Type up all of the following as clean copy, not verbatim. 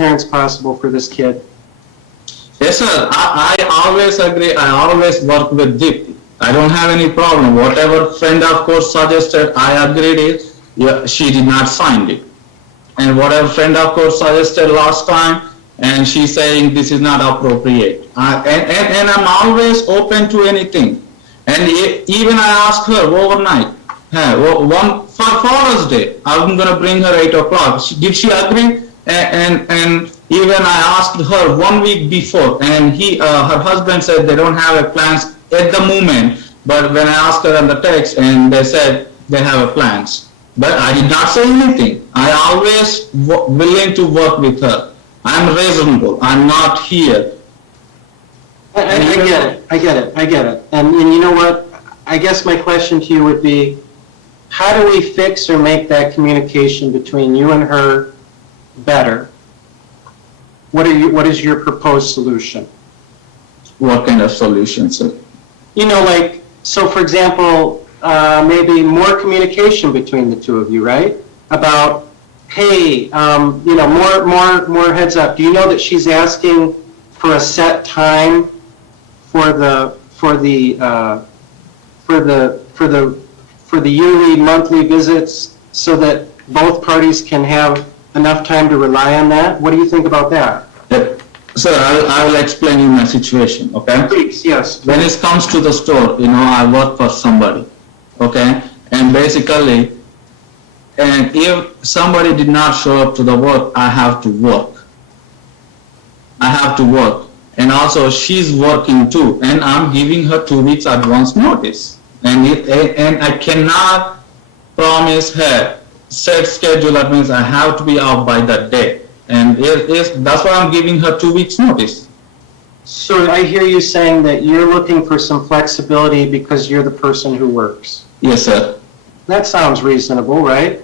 parents possible for this kid. Yes, sir. I always agree. I always work with Deepti. I don't have any problem. Whatever friend of course suggested, I agreed it. Yeah, she did not sign it. And whatever friend of course suggested last time, and she's saying this is not appropriate. And I'm always open to anything. And even I asked her overnight, hey, for Father's Day, I'm gonna bring her 8 o'clock. Did she agree? And even I asked her 1 week before, and her husband said they don't have a plans at the moment. But when I asked her on the text, and they said they have a plans. But I did not say anything. I always willing to work with her. I'm reasonable. I'm not here. I get it. And you know what? I guess my question to you would be, how do we fix or make that communication between you and her better? What is your proposed solution? What kind of solution, sir? You know, like, so for example, maybe more communication between the two of you, right? About, hey, you know, more heads up. Do you know that she's asking for a set time for the yearly, monthly visits, so that both parties can have enough time to rely on that? What do you think about that? Sir, I will explain you my situation, okay? Please, yes. When it comes to the store, you know, I work for somebody, okay? And basically, and if somebody did not show up to the work, I have to work. And also she's working too, and I'm giving her 2 weeks advance notice. And I cannot promise her set schedule. That means I have to be out by that day. And that's why I'm giving her 2 weeks notice. So I hear you saying that you're looking for some flexibility because you're the person who works. Yes, sir. That sounds reasonable, right?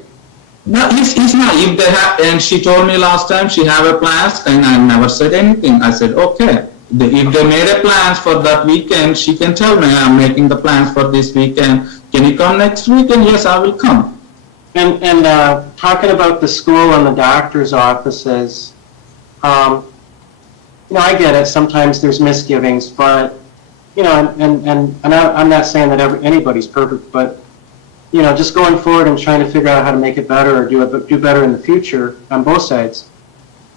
No, it's not. If they have, and she told me last time she have a plans, and I never said anything. I said, okay. If they made a plans for that weekend, she can tell me I'm making the plans for this weekend. Can you come next weekend? Yes, I will come. And talking about the school and the doctor's offices, you know, I get it. Sometimes there's misgivings, but you know, and I'm not saying that anybody's perfect, but you know, just going forward and trying to figure out how to make it better or do better in the future on both sides.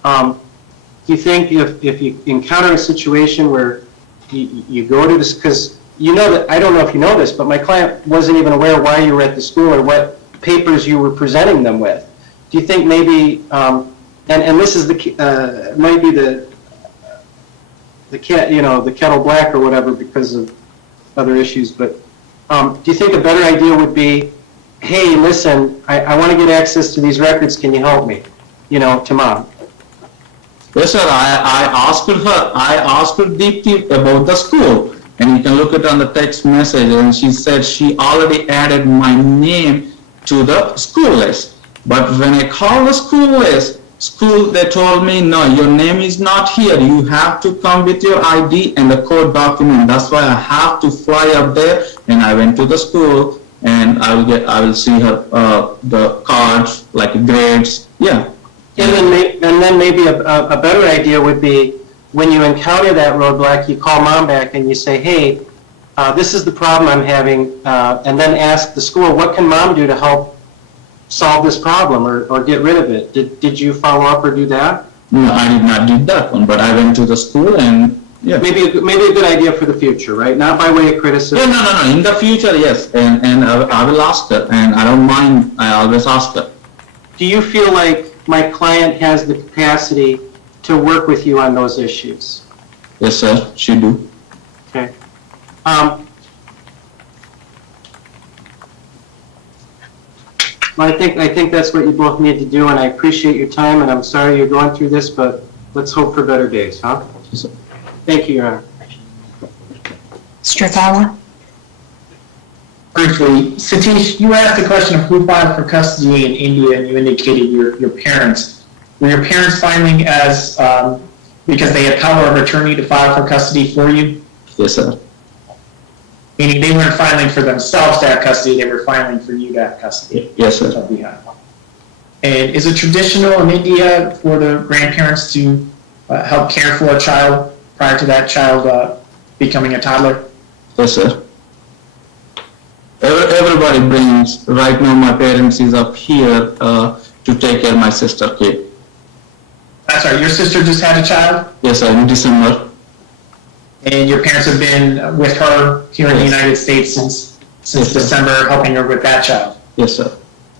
Do you think if you encounter a situation where you go to this, because you know that, I don't know if you know this, but my client wasn't even aware why you were at the school or what papers you were presenting them with. Do you think maybe, and this is might be the kettle black or whatever because of other issues, but do you think a better idea would be, hey, listen, I want to get access to these records, can you help me? You know, to mom. Yes, sir. I asked her Deepti about the school, and you can look it on the text message, and she said she already added my name to the school list. But when I called the school list, they told me, no, your name is not here. You have to come with your ID and the court document. That's why I have to fly up there. And I went to the school, and I will see her the cards, like grades. Yeah. And then maybe a better idea would be, when you encounter that roadblock, you call mom back and you say, hey, this is the problem I'm having, and then ask the school, what can mom do to help solve this problem or get rid of it? Did you follow up or do that? No, I did not do that one, but I went to the school and yeah. Maybe a good idea for the future, right? Not by way of criticism. Yeah, no. In the future, yes, and I will ask her, and I don't mind. I always ask her. Do you feel like my client has the capacity to work with you on those issues? Yes, sir, she do. Okay. Well, I think that's what you both need to do, and I appreciate your time, and I'm sorry you're going through this, but let's hope for better days, huh? Yes, sir. Thank you, Your Honor. Strathala? Briefly, Satish, you asked the question of who filed for custody in India, and you indicated your parents. Were your parents filing as because they had power of attorney to file for custody for you? Yes, sir. Meaning they weren't filing for themselves to have custody, they were filing for you to have custody. Yes, sir. And is it traditional in India for the grandparents to help care for a child prior to that child becoming a toddler? Yes, sir. Everybody brings. Right now, my parents is up here to take care of my sister kid. That's right. Your sister just had a child, Yes, sir. In December. and your parents have been with her here in the Yes. United States since Yes, sir. December, helping her with that child. Yes, sir.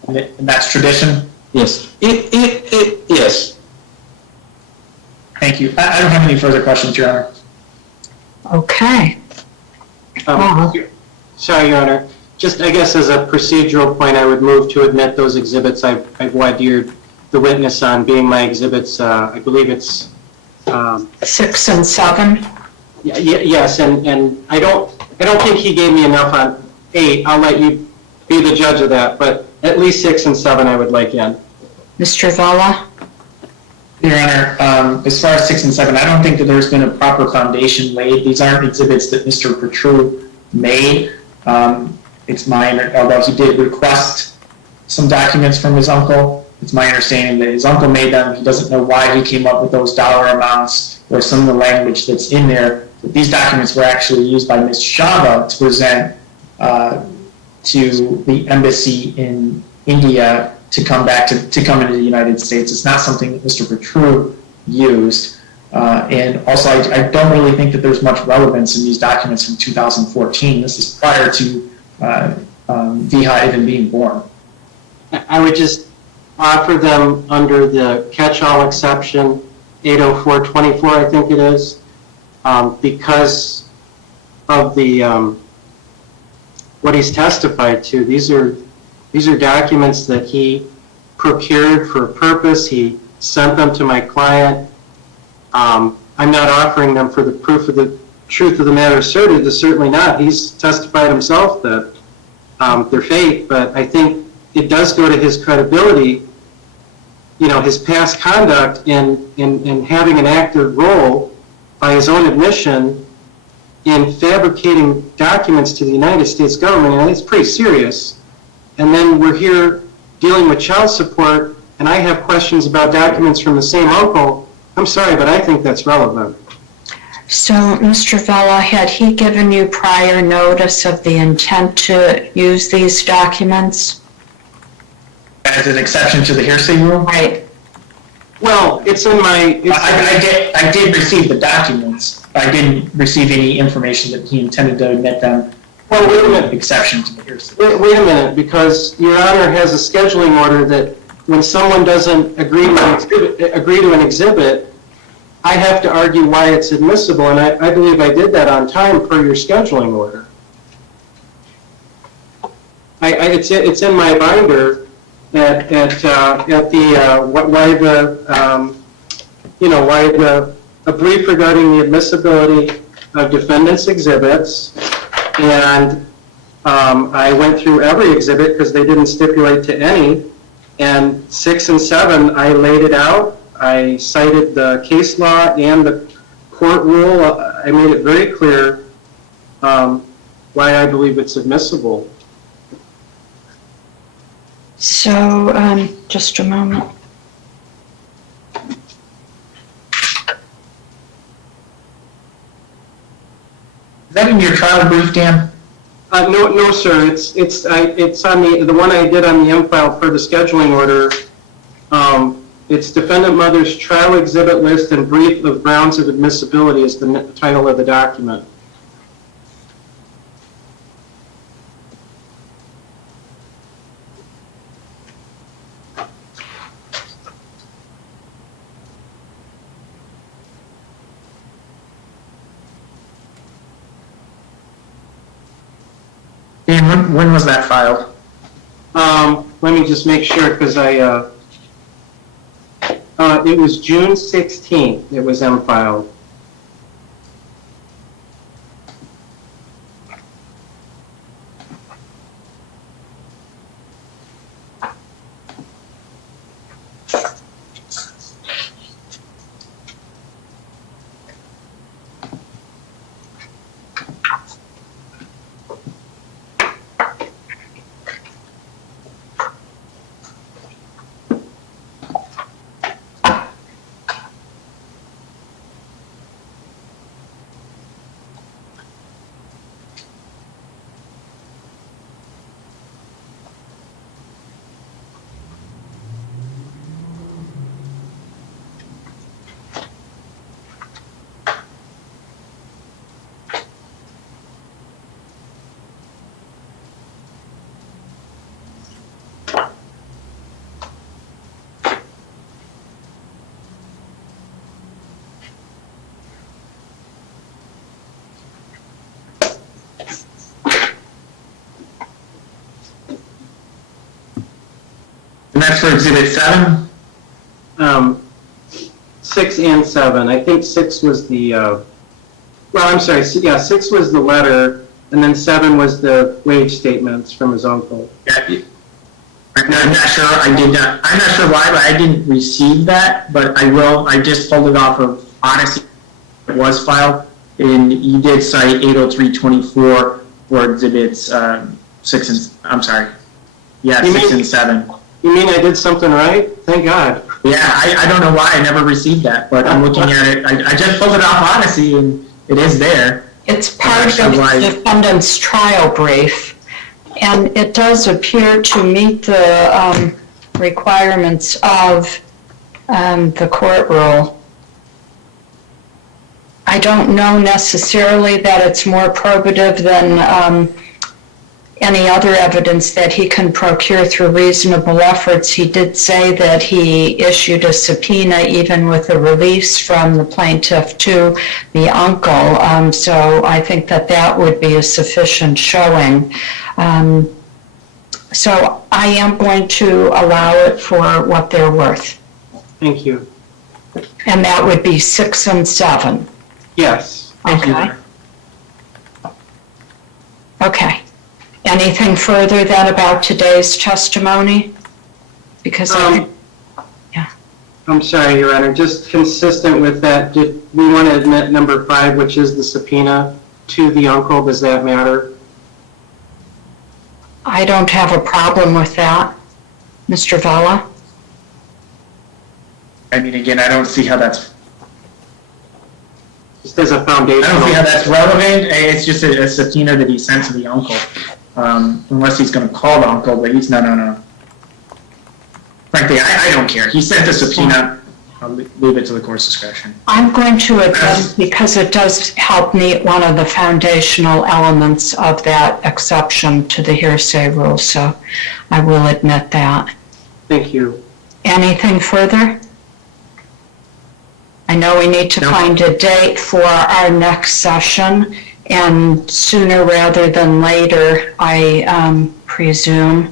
And that's tradition. Yes. Yes. Thank you. I don't have any further questions, Your Honor. Okay. Wow. Sorry, Your Honor. Just, I guess as a procedural point, I would move to admit those exhibits I've voir dired the witness on being my exhibits, I believe it's, 6 and 7. yes, and I don't think he gave me enough on 8. I'll let you be the judge of that, but at least 6 and 7 I would like in. Mr. Vella? Your Honor, as far as 6 and 7, I don't think that there's been a proper foundation laid. These aren't exhibits that Mr. Potru made. It's mine, although he did request some documents from his uncle, it's my understanding that his uncle made them. He doesn't know why he came up with those dollar amounts or some of the language that's in there. But these documents were actually used by Ms. Shava to present to the embassy in India to come back to come into the United States. It's not something that Mr. Potru used. And also, I don't really think that there's much relevance in these documents from 2014. This is prior to Viha even being born. I would just offer them under the catch-all exception, 80424, I think it is, because of the what he's testified to. These are documents that he procured for a purpose. He sent them to my client. I'm not offering them for the proof of the truth of the matter asserted. Certainly not. He's testified himself that they're fake, but I think it does go to his credibility, his past conduct in having an active role by his own admission in fabricating documents to the United States government, and it's pretty serious. And then we're here dealing with child support, and I have questions about documents from the same uncle. I'm sorry, but I think that's relevant. So, Mr. Vella, had he given you prior notice of the intent to use these documents? As an exception to the hearsay rule? Right. Well, it's in my... I did receive the documents. I didn't receive any information that he intended to admit them. Well, wait a minute. Exception to the hearsay. Wait a minute, because Your Honor has a scheduling order that when someone doesn't agree to an exhibit, I have to argue why it's admissible, and I believe I did that on time per your scheduling order. It's in my binder at a brief regarding the admissibility of defendants' exhibits, and I went through every exhibit because they didn't stipulate to any, and 6 and 7, I laid it out. I cited the case law and the court rule. I made it very clear why I believe it's admissible. So, just a moment. Is that in your trial brief, Dan? No, sir. It's on the one I did on the M-file per the scheduling order. It's defendant mother's trial exhibit list and brief of grounds of admissibility is the title of the document. Dan, when was that filed? Let me just make sure because it was June 16th. It was M-filed. And that's for Exhibit 7? 6 and 7. I think 6 was the, well, I'm sorry, yeah, 6 was the letter, and then 7 was the wage statements from his uncle. Yeah. I'm not sure, I'm not sure why, but I didn't receive that, but I will, I just pulled it off of Odyssey. It was filed, and you did cite 80324 for Exhibits 6 and, I'm sorry. Yeah, You 6 mean- and 7. You mean I did something right? Thank God. Yeah, I don't know why I never received that, but I'm looking at it, I just pulled it off Odyssey, and it is there. It's part of the defendant's trial brief, and it does appear to meet the requirements of the court rule. I don't know necessarily that it's more probative than any other evidence that he can procure through reasonable efforts. He did say that he issued a subpoena even with a release from the plaintiff to the uncle. So I think that that would be a sufficient showing. So I am going to allow it for what they're worth. Thank you. And that would be 6 and 7. Yes. Okay. Okay. Anything further then about today's testimony? Because I'm sorry, Your Honor, just consistent with that, did we want to admit number 5, which is the subpoena, to the uncle? Does that matter? I don't have a problem with that. Mr. Vella? I mean, again, I don't see how that's, Just as a I don't foundational. see how that's relevant. It's just a subpoena that he sent to the uncle. Unless he's going to call the uncle, but he's no. Frankly, I don't care. He sent a subpoena. I'll leave it to the court's discretion. I'm going to admit, because it does help meet one of the foundational elements of that exception to the hearsay rule, so I will admit that. Thank you. Anything further? I know we need to find a date for our next session, and sooner rather than later, I presume.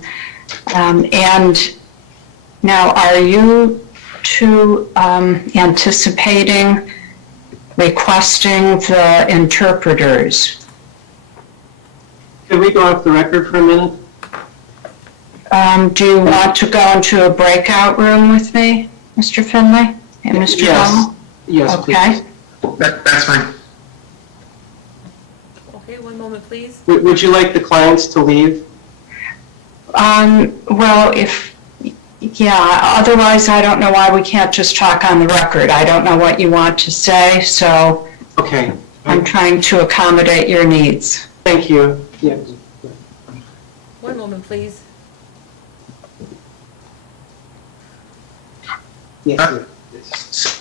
And now, are you two anticipating requesting the interpreters? Could we go off the record for a minute? Do you want to go into a breakout room with me, Mr. Finley and Mr. Yes. Bell? Yes, Okay. please. That's fine. Okay, one moment, please. Would you like the clients to leave? Well, otherwise I don't know why we can't just talk on the record. I don't know what you want to say, so Okay. I'm trying to accommodate your needs. Thank you. Yeah. One moment, please. Yes. So